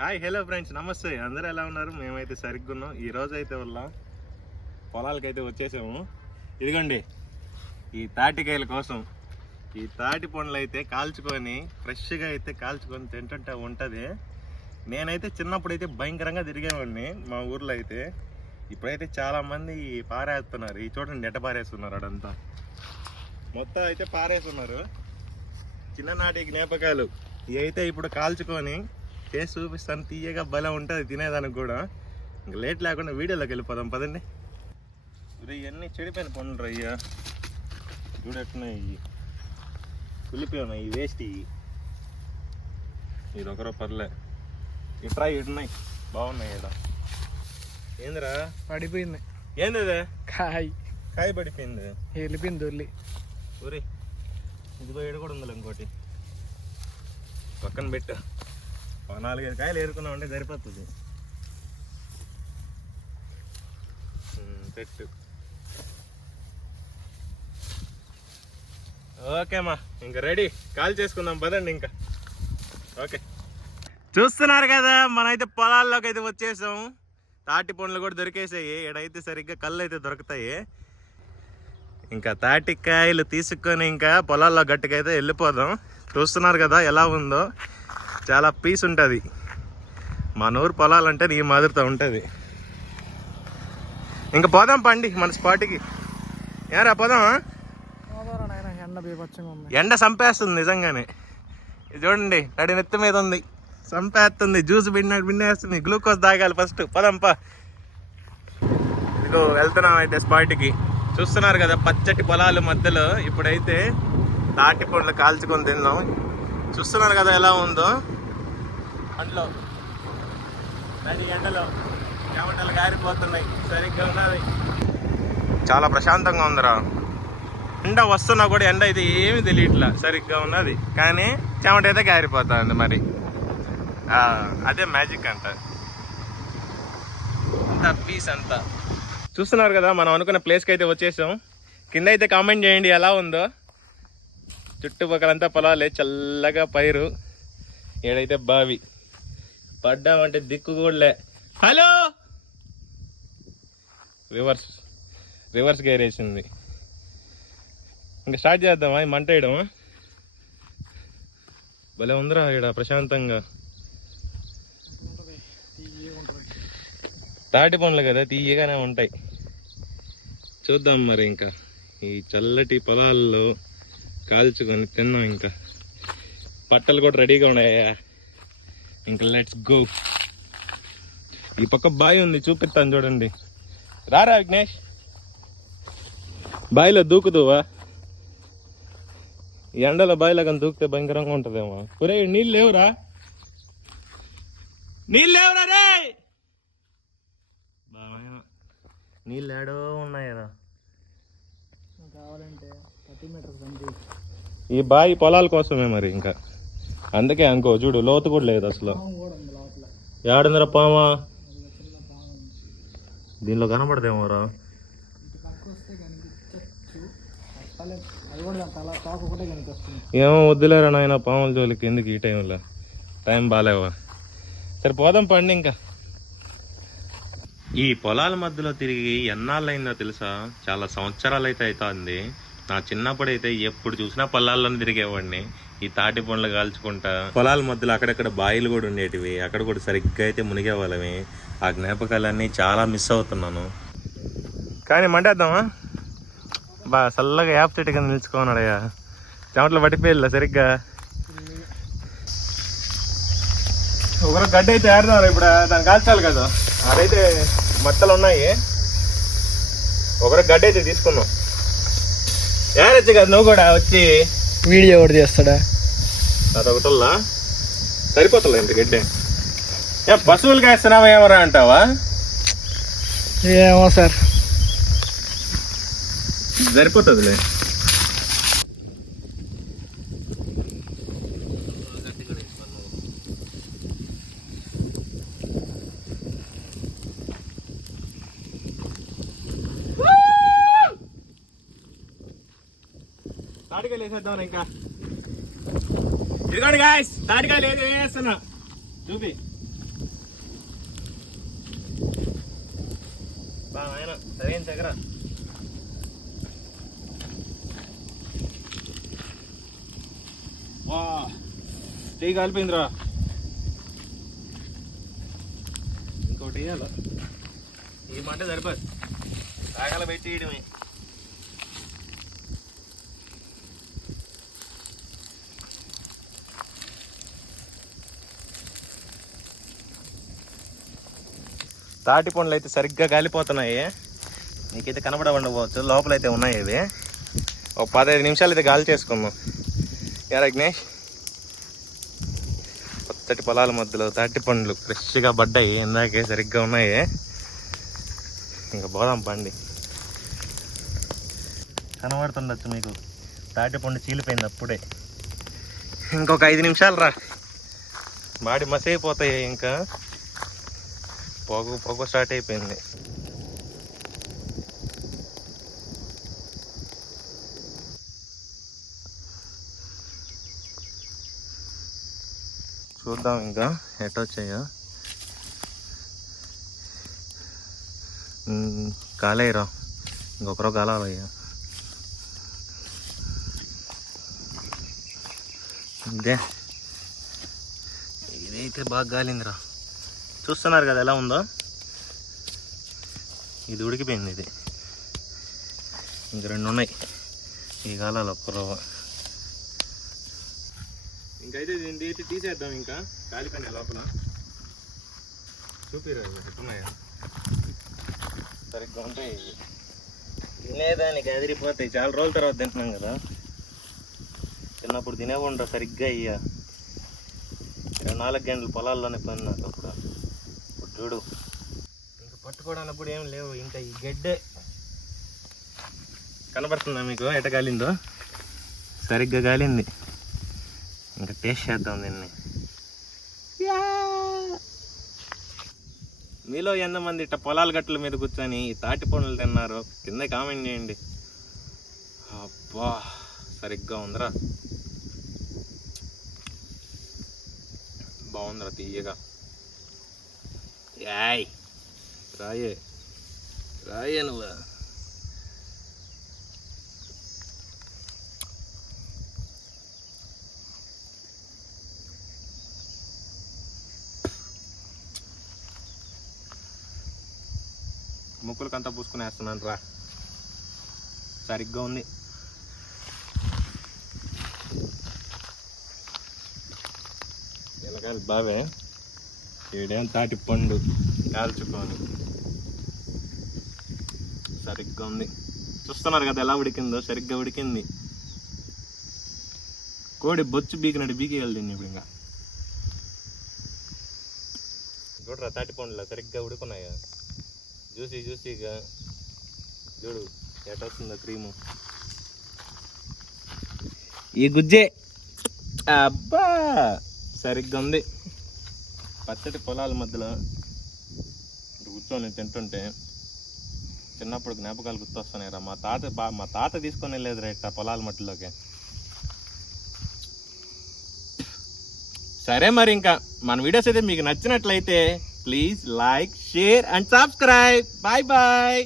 Hi hello friends, నమస్తే. అందరూ ఎలా ఉన్నారు? మేమైతే సరిగ్గా ఉన్నాం. ఈ రోజు అయితే పొలాలకైతే వచ్చేసాము. ఇదిగోండి ఈ తాటికాయల కోసం. ఈ తాటి పండ్లు అయితే కాల్చుకొని ఫ్రెష్గా అయితే కాల్చుకొని తింటుంటే ఉంటుంది. నేనైతే చిన్నప్పుడు అయితే భయంకరంగా తిరిగేవాడిని మా ఊర్లో అయితే. ఇప్పుడైతే చాలామంది పారేస్తున్నారు. ఈ చూడండి నెట్ట పారేస్తున్నారు. అడంతా మొత్తం అయితే పారేస్తున్నారు. చిన్ననాటి జ్ఞాపకాలు ఇవి అయితే ఇప్పుడు కాల్చుకొని టేస్ట్ చూపిస్తాను. తీయగా భలే ఉంటుంది తినేదానికి కూడా. ఇంకా లేట్ లేకుండా వీడియోలోకి వెళ్ళిపోదాం పదండి. ఇవన్నీ చెడిపోయిన పండ్లు అయ్యా, చూడట్టున్నాయి. ఇవి కులిపోయి ఉన్నాయి, ఇవి వేస్ట్. ఇది ఒకరో పర్లే. ఇట్రా ఇటున్నాయి, బాగున్నాయి. ఇక్కడ ఏందిరా పడిపోయింది? ఏంది అదే? కాయ పడిపోయింది, వెళ్ళిపోయింది దొల్లి. ఊరి ఇదిగో ఏడు కూడా ఉందిలే. ఇంకోటి పక్కన పెట్టు. 4-5 కాయలు ఏరుకున్నాం అంటే సరిపోతుంది. పెట్టు. ఓకేమ్మా, ఇంకా రెడీ. కాల్ చేసుకుందాం పదండి. ఇంకా ఓకే. చూస్తున్నారు కదా, మనమైతే పొలాల్లోకి అయితే వచ్చేసాం. తాటి పండ్లు కూడా దొరికేసాయి. ఇక్కడైతే సరిగ్గా కళ్ళు అయితే దొరుకుతాయి. ఇంకా తాటికాయలు తీసుకొని ఇంకా పొలాల్లో గట్టిగా అయితే వెళ్ళిపోదాం. చూస్తున్నారు కదా ఎలా ఉందో, చాలా పీస్ ఉంటుంది. మన ఊరు పొలాలంటే నీ మాదిరితో ఉంటుంది. ఇంకా పోదాం పండి మన స్పాట్కి. ఏరా పోదామా? ఎండ చంపేస్తుంది నిజంగానే. ఇది చూడండి, నడి నెత్తి మీద ఉంది, చంపేస్తుంది. జ్యూస్ బిన్నేస్తుంది. గ్లూకోజ్ తాగాలి ఫస్ట్. పదంపా. ఇదిగో వెళ్తున్నాం అయితే స్పాట్కి. చూస్తున్నారు కదా పచ్చటి పొలాల మధ్యలో ఇప్పుడైతే తాటి పండ్లు కాల్చుకొని తిందాం. చూస్తున్నారు కదా ఎలా ఉందో. పండ్లో దాని ఎండలో చెమటలు గారిపోతున్నాయి. సరిగ్గా ఉన్నది, చాలా ప్రశాంతంగా ఉందిరా. ఎండ వస్తున్నా కూడా ఎండ అయితే ఏమీ తెలియట్లా, సరిగ్గా ఉన్నది. కానీ చెమట అయితే గారిపోతుంది. మరి అదే మ్యాజిక్ అంట. అంతా పీస్ అంతా. చూస్తున్నారు కదా, మనం అనుకున్న ప్లేస్కి అయితే వచ్చేసాం. కింద అయితే కామెంట్ చేయండి ఎలా ఉందో. చుట్టుపక్కలంతా పొలాలే, చల్లగా పైరు. ఏడైతే బావి. పడ్డామంటే దిక్కు కూడలే. హలో, రివర్స్ గేర్ వేసింది. ఇంకా స్టార్ట్ చేద్దామా? మంట వేయడం భలే ఉందిరా ఇక్కడ ప్రశాంతంగా. తాటి పండ్లు కదా, తీయగానే ఉంటాయి. చూద్దాం మరి. ఇంకా ఈ చల్లటి పొలాల్లో కాల్చుకొని తిన్నాం. ఇంకా పట్టలు కూడా రెడీగా ఉన్నాయా. ఇంకా లెట్స్ గో. ఈ పక్క బావి ఉంది, చూపిస్తాను చూడండి. రారా విఘ్నేష్, బావిలో దూకుదువా? ఈ ఎండలో బావిలో కానీ దూకితే భయంకరంగా ఉంటుందేమో. ఒరే నీళ్ళు లేవురా, రే. నీళ్ళు ఏడో ఉన్నాయి కదా. ఈ బావి పొలాల కోసమే మరి. ఇంకా అందుకే అనుకో, చూడు లోతు కూడా లేదు అసలు. ఏడుందిరా పామా? దీనిలో కనపడదేమోరా. ఏమో వద్దులేరా నాయన, పాముల జోలికి ఎందుకు ఈ టైంలో. టైం బాగాలేవా? సరే పోదాం పండి. ఇంకా ఈ పొలాల మధ్యలో తిరిగి ఎన్నాళ్ళైందో తెలుసా? చాలా సంవత్సరాలు అయితే అవుతుంది. నా చిన్నప్పుడు అయితే ఎప్పుడు చూసినా పొలాల్లోనే తిరిగేవాడిని. ఈ తాటి పండ్లు కాల్చుకుంటా పొలాల మధ్యలో అక్కడక్కడ బాయిలు కూడా ఉండేటివి. అక్కడ కూడా సరిగ్గా అయితే మునిగేవాళ్ళమి. ఆ జ్ఞాపకాలన్నీ చాలా మిస్ అవుతున్నాను. కానీ మంటేద్దామా? బాగా చల్లగా యాప్ చెట్టు కింద నిలుచుకోన్నాడయ్యా. చెమటలు పట్టిపోయిల్లా సరిగ్గా. ఒకరు గడ్డ అయితే ఏరుతున్నారు. ఇప్పుడు దాన్ని కాల్చాలి కదా. అదైతే మట్టలు ఉన్నాయి. ఒకరు గడ్డ అయితే తీసుకున్నాం. ఏరొచ్చు కదా నువ్వు కూడా వచ్చి వీడియో ఒకటి చేస్తాడా? అదొకటల్లా సరిపోతుందా ఇంత గడ్డే? పశువులకి వేస్తున్నావా ఏమరా అంటావా? ఏమో సార్, సరిపోతుందిలే. తాటికాయలు వేసేద్దాం. ఇంకా ఇదిగోండి గాయ్స్, తాటికాయలు వేస్తున్నా. చూపి. ఆయన సరైన దగ్గర వా చెయ్యి కాలిపోయిందిరా. ఇంకోటి వేయాల. ఈ మాట సరిపోదు, తాగాల పెట్టి వేయడమే. తాటి పండ్లు అయితే సరిగ్గా గాలిపోతున్నాయి. నీకైతే కనబడవచ్చు, లోపలైతే ఉన్నాయి ఇవి. ఒక 15 నిమిషాలు అయితే గాలి చేసుకుందాం. యా విఘ్నేష్, పచ్చటి పొలాల మధ్యలో తాటి పండ్లు ఫ్రెష్గా పడ్డాయి, ఇందాకే సరిగ్గా ఉన్నాయి. ఇంకా పోదాం పండి. కనబడుతుండొచ్చు మీకు, తాటి పండు చీలిపోయింది అప్పుడే. ఇంకొక 5 నిమిషాలు రా, బాడీ మసైపోతాయి. ఇంకా పొగ స్టార్ట్ అయిపోయింది. చూద్దాం ఇంకా ఎట్టొచ్చాయో. కాలేరా, ఇంకొకరో కాలాలయ్యా. ఇదే ఇదైతే బాగా గాలిందిరా. చూస్తున్నారు కదా ఎలా ఉందో. ఇది ఉడికిపోయింది. ఇది ఇంక 2 ఉన్నాయి ఈ కాలాలు. ఒక్క రవ్వ ఇంకైతే దీన్ని తీసి తీసేద్దాం. ఇంకా కాలిపోయినాయి లోపల. చూపిరా ఎట్టున్నాయా, సరిగ్గా ఉంటాయి. తినేదానికి అదిరిపోతాయి. చాలా రోజుల తర్వాత తింటున్నాం కదా. చిన్నప్పుడు తినేకుండా సరిగ్గా అయ్యా. 4 గంటలు పొలాల్లోనే పని నాకు అప్పుడు. ఇప్పుడు చూడు, ఇంకా పట్టుకోవడానికి కూడా ఏం లేవు. ఇంకా ఈ గడ్డే కనబడుతుందా మీకు ఎట గాలిందో? సరిగ్గా గాలింది. ఇంకా టేస్ట్ చేద్దాం దీన్ని. మీలో ఎంతమంది ఇట్ట పొలాల గట్టుల మీద కూర్చొని ఈ తాటి పండ్లు తిన్నారు కింద కామెంట్ చేయండి. అబ్బా సరిగ్గా ఉందిరా, బాగుందిరా తీయగా. యాయ్ రాయే రాయే నువ్వు. ముక్కులకంతా పూసుకునేస్తున్నాను రా, సరిగ్గా ఉంది. ఎలకాయలు బావే, ఈడేం తాటి పండు కాల్చుకొని సరిగ్గా ఉంది. చూస్తున్నారు కదా ఎలా ఉడికిందో, సరిగ్గా ఉడికింది. కోడి బొచ్చు బీకినట్టు బీకేయాలి దీన్ని ఇప్పుడు. ఇంకా చూడరా తాటి పండులో సరిగ్గా ఉడుకున్నాయా, జ్యూసీగా. చూడు ఎట్ వస్తుందో క్రీము. ఈ గుజ్జే అబ్బా సరిగ్గా ఉంది. పచ్చటి పొలాల మధ్యలో కూర్చొని తింటుంటే చిన్నప్పుడు జ్ఞాపకాలు గుర్తొస్తున్నాయి రా. మా తాత తీసుకొని వెళ్ళేది రా ఇట్లా పొలాల మట్టిలోకి. సరే మరి ఇంకా మన వీడియోస్ అయితే మీకు నచ్చినట్లయితే please like, share and subscribe. Bye bye.